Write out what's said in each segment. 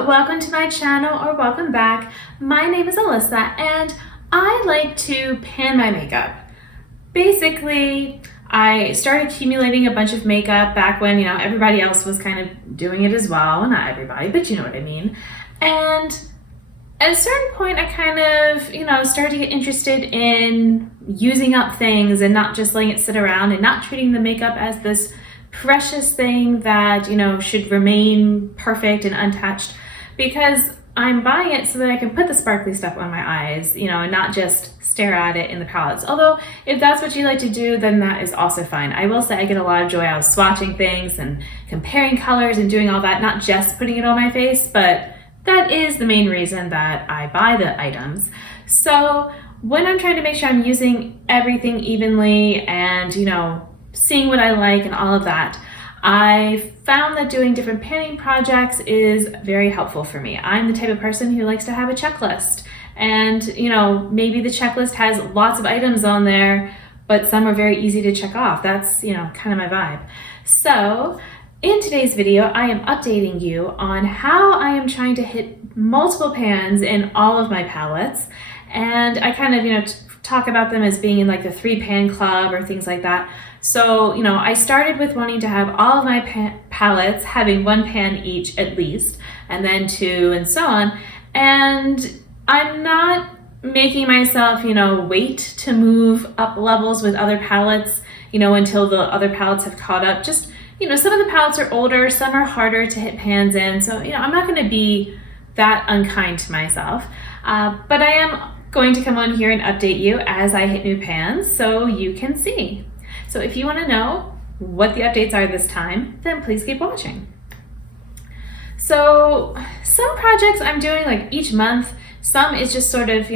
welcome to my channel, or welcome back. My name is Alyssa and I like to pan my makeup. Basically, I started accumulating a bunch of makeup back when, everybody else was kind of doing it as well. Not everybody, but you know what I mean. And at a certain point, I kind of, started to get interested in using up things and not just letting it sit around and not treating the makeup as this precious thing that, should remain perfect and untouched, because I'm buying it so that I can put the sparkly stuff on my eyes, and not just stare at it in the palettes. Although, if that's what you like to do, then that is also fine. I will say I get a lot of joy out of swatching things and comparing colors and doing all that, not just putting it on my face, but that is the main reason that I buy the items. So when I'm trying to make sure I'm using everything evenly and, seeing what I like and all of that, I found that doing different panning projects is very helpful for me. I'm the type of person who likes to have a checklist. And, maybe the checklist has lots of items on there, but some are very easy to check off. That's, kind of my vibe. So in today's video, I am updating you on how I am trying to hit multiple pans in all of my palettes. And I kind of, talk about them as being in like the 3-pan club or things like that. So, I started with wanting to have all of my palettes having 1 pan each at least, and then 2 and so on. And I'm not making myself, wait to move up levels with other palettes, until the other palettes have caught up. Just, some of the palettes are older, some are harder to hit pans in. So, I'm not going to be that unkind to myself. But I am going to come on here and update you as I hit new pans so you can see. So if you want to know what the updates are this time, then please keep watching. So some projects I'm doing like each month, some is just sort of,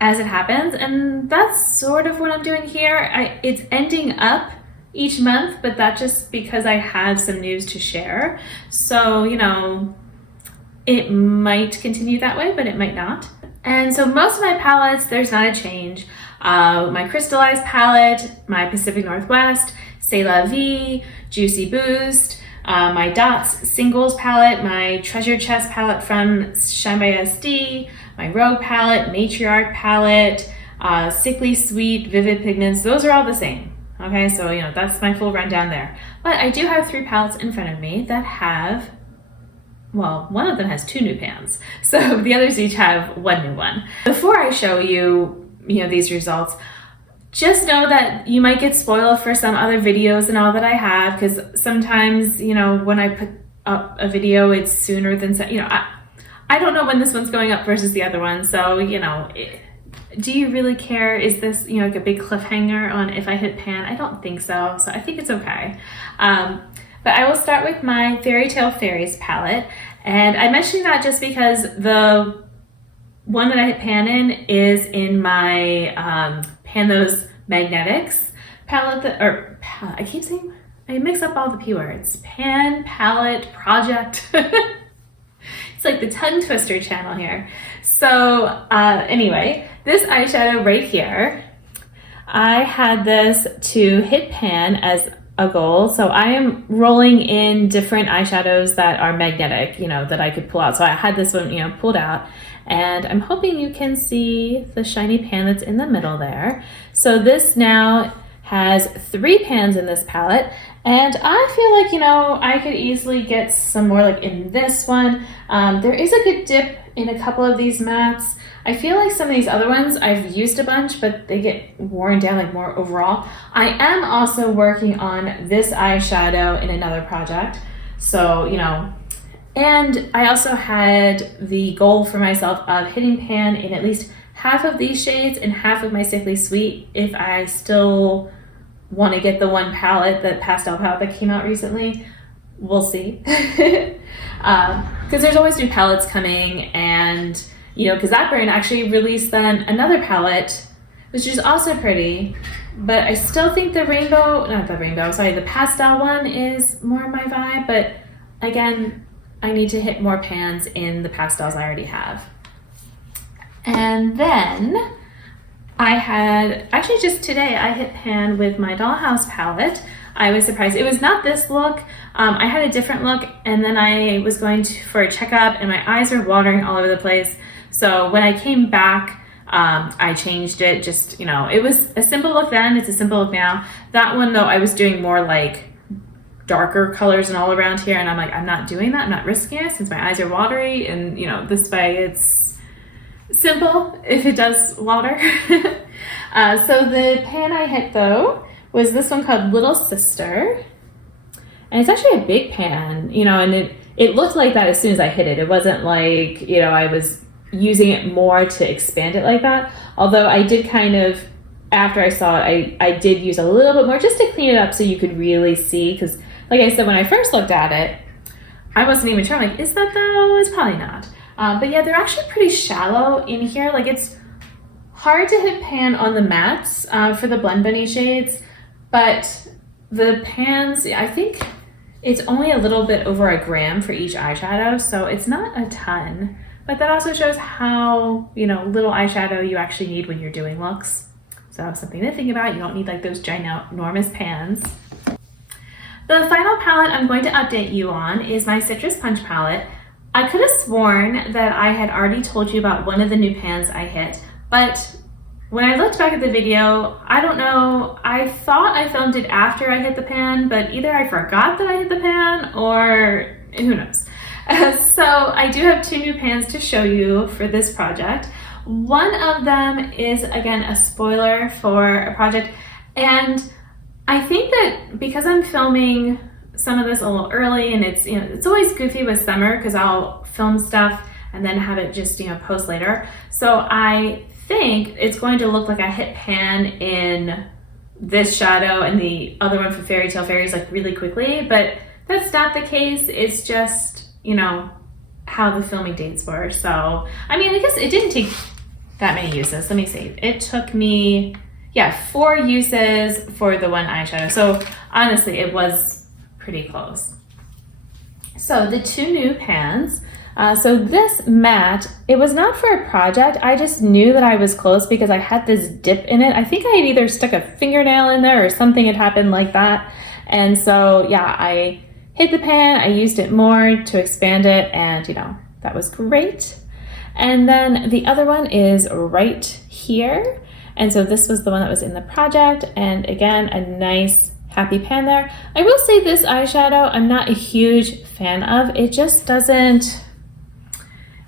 as it happens, and that's sort of what I'm doing here. It's ending up each month, but that's just because I have some news to share. So, it might continue that way, but it might not. And so most of my palettes, there's not a change. My Crystallized palette, my Pacific Northwest, C'est La Vie, Juicy Boost, my Dots Singles palette, my Treasure Chest palette from Shine by SD, my Rogue palette, Matriarch palette, Sickly Sweet, Vivid Pigments, those are all the same. Okay, so that's my full rundown there. But I do have 3 palettes in front of me that have, well, one of them has 2 new pans, so the others each have 1 new one. Before I show you, these results, just know that you might get spoiled for some other videos and all that I have, because sometimes, when I put up a video, it's sooner than, I don't know when this one's going up versus the other one, so, do you really care? Is this, like a big cliffhanger on if I hit pan? I don't think so, so I think it's okay. But I will start with my Fairy Tale Fairies palette. And I mentioned that just because the one that I hit pan in is in my Pan Those Magnetics palette, I mix up all the P words. Pan, palette, project. It's like the tongue twister channel here. So anyway, this eyeshadow right here, I had this to hit pan as a goal. So I am rolling in different eyeshadows that are magnetic, that I could pull out. So I had this one, pulled out, and I'm hoping you can see the shiny pan that's in the middle there. So this now has 3 pans in this palette, and I feel like, I could easily get some more like in this one. There is a good dip in a couple of these mattes. I feel like some of these other ones I've used a bunch, but they get worn down like more overall. I am also working on this eyeshadow in another project. So, and I also had the goal for myself of hitting pan in at least half of these shades and half of my Sickly Sweet if I still want to get the one palette, the pastel palette that came out recently. We'll see. Because there's always new palettes coming, and because that brand actually released then another palette, which is also pretty, but I still think the pastel one is more my vibe, but again, I need to hit more pans in the pastels I already have. And then I had, actually just today, I hit pan with my Dollhouse palette. I was surprised. It was not this look. I had a different look, and then I was going for a checkup and my eyes were watering all over the place. So when I came back, I changed it. Just, you know, it was a simple look then, it's a simple look now. That one though, I was doing more like darker colors and all around here, and I'm like, I'm not doing that, I'm not risking it since my eyes are watery, and you know, this way it's simple if it does water. So the pan I hit though was this one called Little Sister, and it's actually a big pan, you know, and it looked like that as soon as I hit it. It wasn't like, you know, I was using it more to expand it like that. Although I did kind of, after I saw it, I did use a little bit more just to clean it up so you could really see, because like I said, when I first looked at it, I wasn't even sure, I'm like, is that though? It's probably not. But yeah, they're actually pretty shallow in here. Like it's hard to hit pan on the mattes for the Blend Bunny shades, but the pans, I think it's only a little bit over a gram for each eyeshadow, so it's not a ton. But that also shows how, you know, little eyeshadow you actually need when you're doing looks. So that's something to think about. You don't need like those ginormous pans. The final palette I'm going to update you on is my Citrus Punch palette. I could have sworn that I had already told you about one of the new pans I hit, but when I looked back at the video, I don't know, I thought I filmed it after I hit the pan, but either I forgot that I hit the pan or who knows. So I do have two new pans to show you for this project. One of them is, again, a spoiler for a project, and I think that because I'm filming some of this a little early, and it's, you know, it's always goofy with summer because I'll film stuff and then have it just, you know, post later. So I think it's going to look like I hit pan in this shadow and the other one for Fairy Tale Fairies like really quickly, but that's not the case. It's just, you know, how the filming dates were. So, I mean, I guess it didn't take that many uses. Let me see. It took me, yeah, 4 uses for the one eyeshadow. So honestly, it was pretty close. So the two new pans. So this matte, it was not for a project. I just knew that I was close because I had this dip in it. I think I had either stuck a fingernail in there or something had happened like that. And so, yeah, I hit the pan, I used it more to expand it, and you know, that was great. And then the other one is right here. And so this was the one that was in the project, and again, a nice happy pan there. I will say this eyeshadow, I'm not a huge fan of. It just doesn't,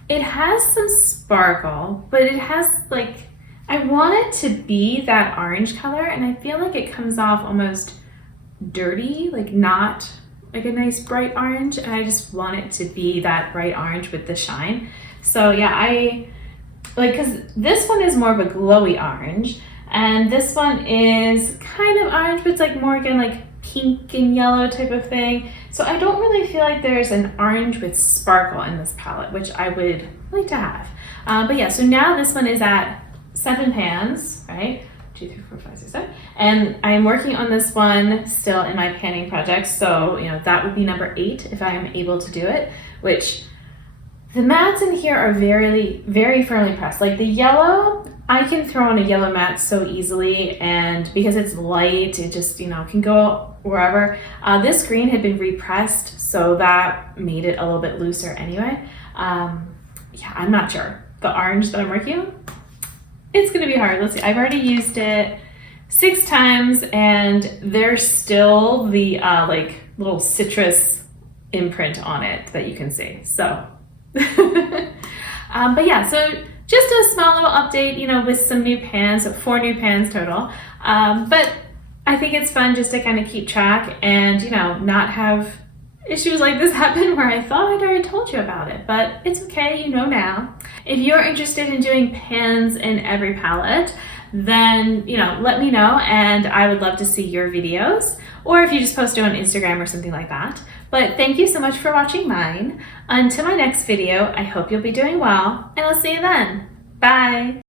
it has some sparkle, but it has like, I want it to be that orange color, and I feel like it comes off almost dirty, like not like a nice bright orange, and I just want it to be that bright orange with the shine. So yeah, I like, because this one is more of a glowy orange, and this one is kind of orange, but it's like more again like pink and yellow type of thing. So I don't really feel like there's an orange with sparkle in this palette, which I would like to have. But yeah, so now this one is at 7 pans, right? 2, 3, 4, 5, 6, 7. And I'm working on this one still in my panning project. So, you know, that would be number 8 if I am able to do it, which the mattes in here are very, very firmly pressed. Like the yellow, I can throw on a yellow matte so easily, and because it's light, it just, you know, can go wherever. This green had been repressed, so that made it a little bit looser anyway. Yeah, I'm not sure. The orange that I'm working on, it's gonna be hard. Let's see, I've already used it 6 times, and there's still the like little citrus imprint on it that you can see. So, but yeah, so just a small little update, you know, with some new pans, so 4 new pans total. But I think it's fun just to kind of keep track and, you know, not have issues like this happen where I thought I'd already told you about it, but it's okay, you know now. If you're interested in doing pans in every palette, then, you know, let me know, and I would love to see your videos, or if you just post it on Instagram or something like that. But thank you so much for watching mine. Until my next video, I hope you'll be doing well, and I'll see you then. Bye!